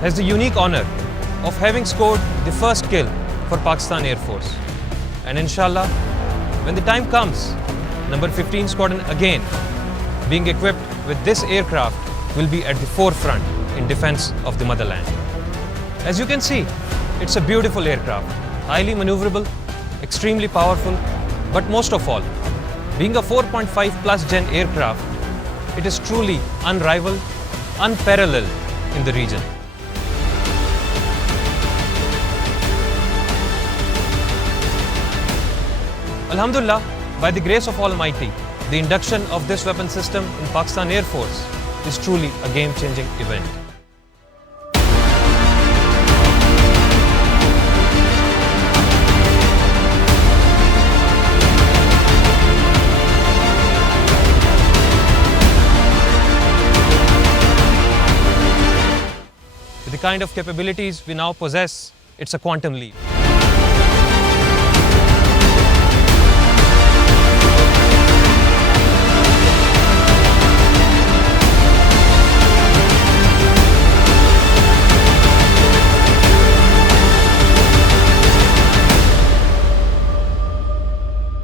has the unique honor of having scored the first kill for Pakistan Air Force. And inshallah, when the time comes, number 15 Squadron again, being equipped with this aircraft, will be at the forefront in defense of the motherland. As you can see, it's a beautiful aircraft, highly maneuverable, extremely powerful, but most of all, being a 4.5 plus gen aircraft, it is truly unrivaled, unparalleled in the region. Alhamdulillah, by the grace of Almighty, the induction of this weapon system in Pakistan Air Force is truly a game-changing event. With the kind of capabilities we now possess, it's a quantum leap.